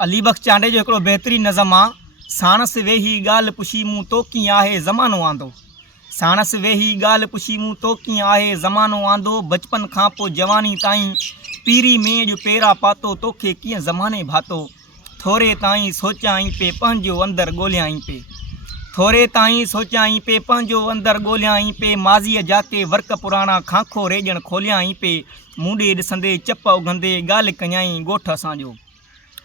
अली बख्श चांडे जो हिकिड़ो बहितरीनु नज़म आहे। साणस वेही ॻाल्हि पुछी मूं तो कीअं आहे ज़मानो आंदो। साणस वेही ॻाल्हि पुछी मूं तो कीअं आहे ज़मानो आंदो। बचपन खां पोइ जवानी ताईं पीरी में जो पेरा पातो तोखे कीअं ज़माने भातो। थोरे ताईं सोचियाईं पे पंहिंजो अंदरि ॻोल्हियाईं पे। थोरे ताईं सोचियाईं पे पंहिंजो अंदरि ॻोल्हियाईं पे। माज़ीअ जाके वर्क पुराणा खांखो रेॼण खोलियाईं पे। मूंॾे ॾिसंदे चप उघंदे ॻाल्हि कयाईं ॻोठ असांजो।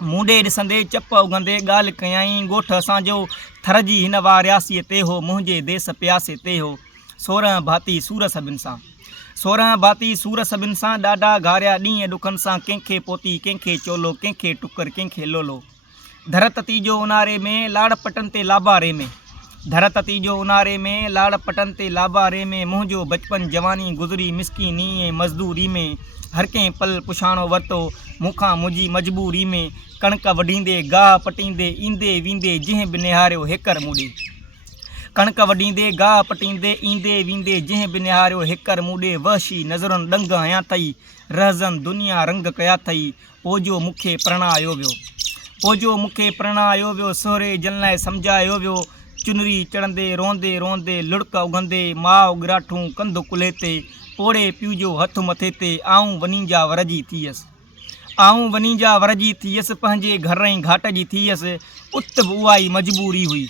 मूंॾे ॾिसंदे चप उघंदे ॻाल्हि कयाईं ॻोठ असांजो। थर जी हिन वारियासीअ ते हो मुंहिंजे देस प्यासे ते हो। 16 भाती सूर सभिनि सां। 16 भाती सूर सभिनि सां। ॾाढा घारिया ॾींहं ॾुखनि सां। कंहिंखे पोती कंहिंखे चोलो कंहिंखे टुकर कंहिंखे लोलो। धर तती जो उनारे में लाड़ पटनि ते लाबारे में। धर तती जो उनारे में लाड़ पटनि ते लाबारे में। मुंहिंजो बचपन जवानी गुज़री मिसकीनी ऐं मज़दूरी में। हर कंहिं पल पुछाणो वरितो मूंखां मुंहिंजी मजबूरी में। कणक वढींदे गाह पटींदे ईंदे वेंदे जंहिं बि निहारियो हेकर मूॾे। कणक वढींदे गाह पटींदे ईंदे वेंदे जंहिं बि निहारियो हेकर मूॾे। वहशी नज़रुनि ॾंग हयां अथई रहज़न दुनिया रंग कया अथई। ओजो मूंखे प्रणायो वियो। ओजो मूंखे प्रणायो वियो। सोहरे जन लाइ सम्झायो वियो। चुनरी चढ़ंदे रोंदे रोंदे लुड़क उघंदे माउ गिराठूं कंधु कुल्हे ते। पोड़े पीउ जो हथु मथे ते आऊं वनीजा वरजी थियसि। आऊं वनीजा वरजी थियसि पंहिंजे घर ऐं घाट जी थियसि। उत बि उहा ई मजबूरी हुई।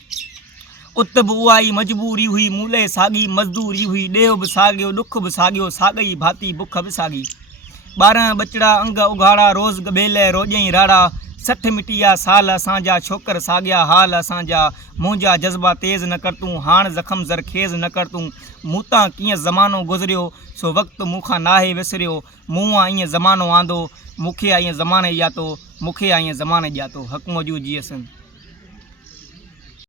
उत बि उहा ई मजबूरी हुई। मूले साॻी मज़दूरी हुई। ॾेव बि साॻियो ॾुख बि साॻियो साॻई भाती बुख बि साॻी। 12 बचड़ा अंग उघाड़ा रोज़ ॿेल रोॼई राड़ा। 60 मिटिया साल असांजा छोकर साॻिया हाल असांजा। मुंहिंजा जज़्बा तेज़ न कर तूं हाण ज़ख़म ज़रखेज़ न कर तूं। मूं तां कीअं ज़मानो गुज़रियो सो वक़्तु मूंखां नाहे विसरियो। मूं आ ईअं ज़मानो आंदो मूंखे आ ईअं ज़माने ॼातो। मूंखे आ ईअं ज़माने ॼातो। हक़ मौजूद जी असन।